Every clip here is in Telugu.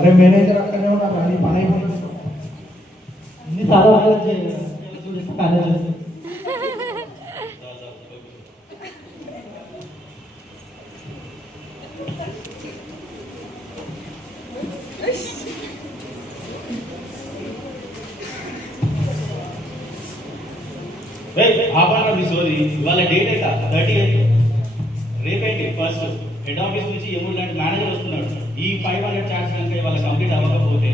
अरे मैनेजर अక్కడనే ఉన్నారు అని పని అయిపోయింది ఇన్ని సార్లు చూసి కాలేజ్ ఆపండి మీ సోది ఇవాళ డేట్ అయితే 38 రేపేంటి ఫస్ట్ హెడ్ ఆఫీస్ నుంచి ఎప్పుడు లాంటి మేనేజర్ వస్తున్నాడు. ఈ 500 ఛాన్స్ కనుక ఇవాళ కంప్లీట్ అవ్వకపోతే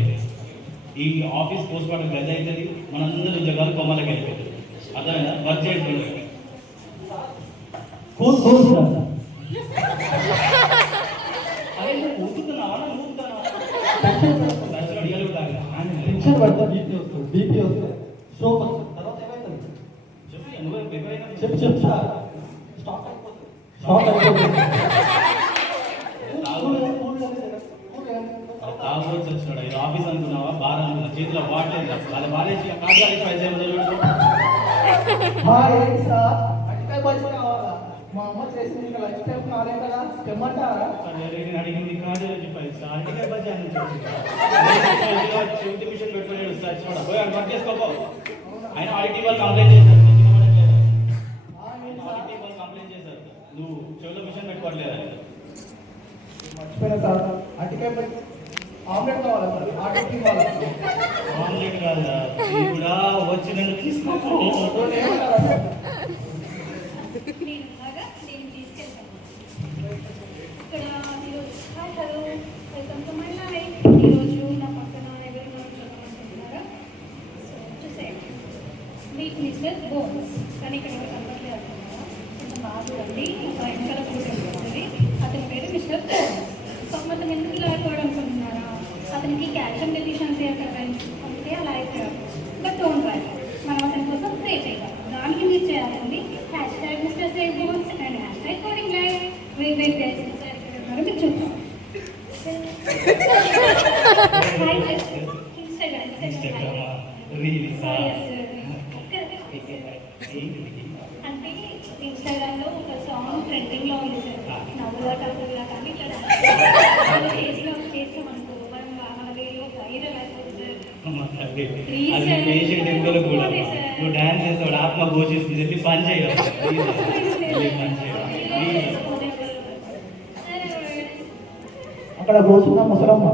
ఈ ఆఫీస్ పోస్ట్ మార్టం గది అవుతుంది, మనందరూ ఉద్యోగాలు కొమ్మలకి వెళ్ళిపోతుంది. అర్థమైనా? వర్క్ చేయండి. అదే ఊపుతున్నావా ఊపుతున్నావా టెన్షన్ పడతా బీపీ వస్తుంది షో తర్వాత ఏమైతుంది చెప్పు చెప్తా స్టాప్ అయిపోతుంది తాగొచ్చి వచ్చినాడు. ఇది ఆఫీస్ అనుకున్నావా బార్ అనుకున్నా చేతిలో బాట్లేదు అది బాలేసి కాదు మా అమ్మ చేసింది లైఫ్ టైం కాలే కదా తెమ్మంటారా అడిగింది కాదు చెవిటి మిషన్ పెట్టుకుని వర్క్ చేసుకోపో. ఆయన ఆడిటీ వాళ్ళు కంప్లైంట్ చేశారు, కంప్లైంట్ చేశారు నువ్వు చెవిలో మిషన్ పెట్టుకోవట్లేదు. మర్చిపోయినా సార్ అటుకే ఆమ్లెట్ కావాలి సార్ ఆమ్లెట్ కాదా కూడా వచ్చి నన్ను తీసుకో. మిస్టర్ బోన్స్ కానీ ఇక్కడ కనపడలేదు అనుకున్నారా? బాబు అండి వెనకాల కూర్చొని అతని పేరు మిస్టర్ బోన్స్. అతను ఎందుకు ఇలా అయిపోయాడు అనుకుంటున్నారా? అతనికి క్యాల్షియం డెఫిషియన్సీ అంటే అలా అయిపోయాడు. బట్ డోంట్ వరీ, మనం అతని కోసం ప్రే చేయాలి. దానికి మీరు చేయాలండి hashtag mister save bones and hashtag coding live. Wait చేస్తున్నారు మీరు చూద్దాం. అంటే ఇన్స్టాగ్రామ్ లో ఒక సాంగ్ ట్రెండింగ్ లో ఉంది సార్, నవ్వులా టప్పులా కానీ ఇట్లా చేస్తామనుకో మనం మన వీడియో వైరల్ అయిపోతుంది సార్. నువ్వు డాన్స్ చేస్తాడు ఆత్మ ఘోషిస్తుంది చెప్పి పని చేయడం అక్కడ కూర్చున్న ముసలమ్మ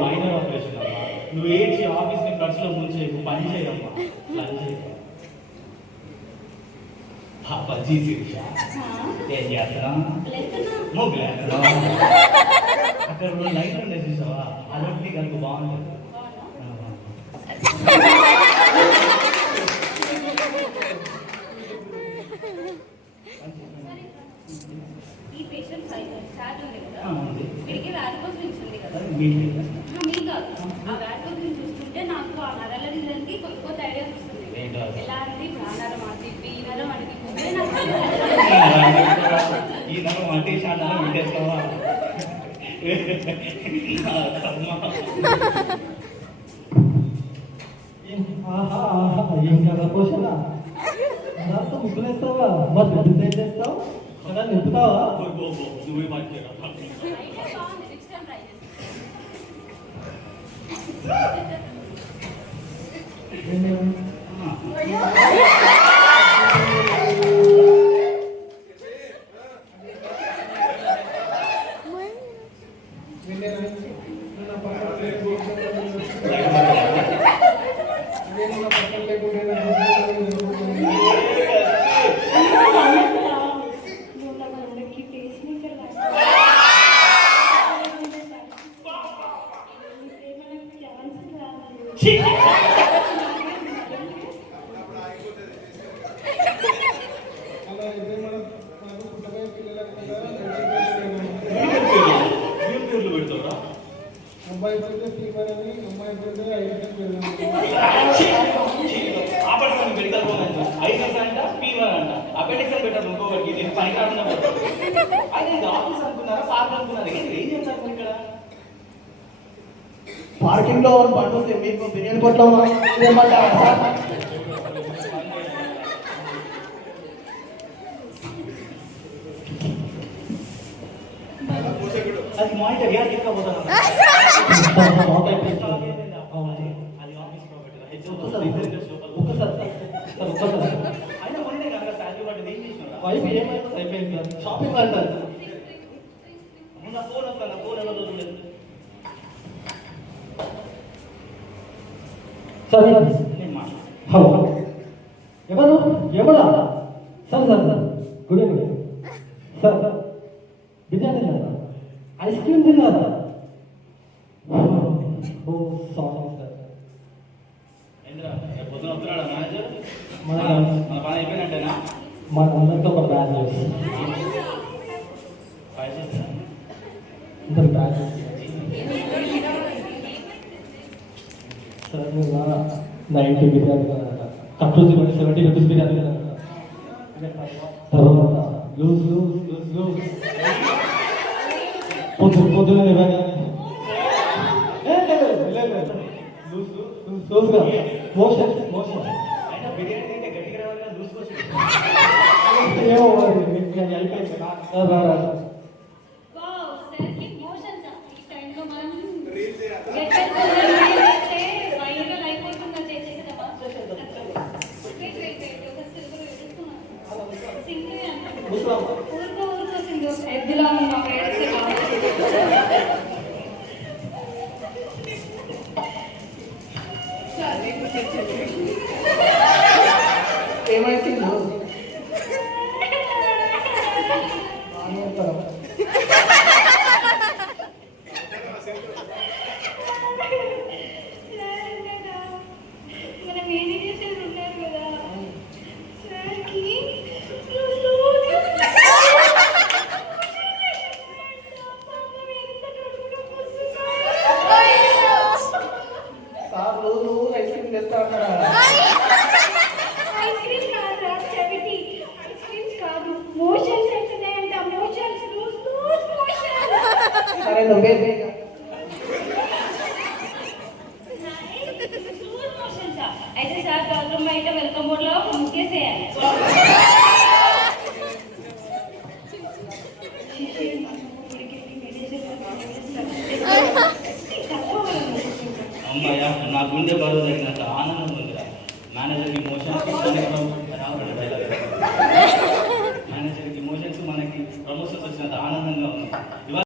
మైనర్ ఆపరేషన్ అమ్మా. నువ్వు ఏంటి ఆఫీస్ ని ఖర్చులో ముంచే పని చేయమ్మా. అక్కడ లైట్ ఉండే చూసావా అదొకటి కనుక బాగుంటుంది. ఈ పేషెంట్ చార్జ్ ఉంది కదా, వీడికి రాజకోసం ఇచ్చింది కదా, మీ కాదు పెట్టేస్తావా? కర్మ. ఆహా ఆహా ఏం కదా పోషణ దాంతో ముగ్గులేస్తావా మరి నింపుతే ఏం చేస్తావు అలా నింపుతావా నువ్వే పట్టుకోరా. పార్కింగ్ లో బండి ఉంది మీకు బిర్యానీ కొట్లో ఏమంటారా సార్? అది మానిటర్ యాడ్ ఎక్కబోతాను. వైఫ్ ఏమైనా అయిపోయింది సార్ షాపింగ్ అంటారు ఫోన్ వస్తాను ఫోన్ ఎవరు చూడలేదు. సరే నేను మాట హలో ఎవరు ఎవరా sir sir sir good evening sir biryani తిన్నారా ఐస్ క్రీమ్ తిన్నారా ఓ సారీ సార్ ఏంద్రా పొద్దున వస్తున్నాడా మేనేజర్? మన మన పని అయిపోయినట్టేనా? మన అందరితో ఒక బ్యాగ్ చేసి ఇంత బ్యాగ్ సార్ మీరు 90 బిర్యానీ తక్కువ 70 రూపీస్ బిర్యానీ తర్వాత లూజ్ లూజ్ లూజ్ లూజ్ పొద్దున లూజ్గా మోషన్ మోషన్ అయినా బిర్యానీ అయితే గట్టిగా రావాలని చూసుకోవచ్చు. ఏమో అయిపోయింది వావ్ సార్కి మోషన్స్ ఈ టైంలో మనం వైరల్ అయిపోతుందా చేసేద్దామా? సింగిల్ ఊరుకో సింధు ఎద్దులా ఉన్నాం ఏమైంది మనం ఏది చేసేది ఉన్నారు కదా సార్కి సార్ రోజు ఐస్ క్రీమ్ తెస్తా ఉన్నారా? ఐస్ క్రీమ్ కాదు చెవిటి ఐస్ క్రీమ్స్ కాదు మోషన్స్ అవుతున్నాయంట మోషన్స్ లూజ్ లూజ్ మోషన్స్ సరే నువ్వే లూజ్ మోషన్స్ అయితే సార్ బాత్రూమ్ బయట వెల్కమ్ బోర్డ్ లో ముక్కేసేయాలి అమ్మాయ్యా నా గుండె బరువు తగినంత ఆనందం ఉందిరా. మేనేజర్కి మోషన్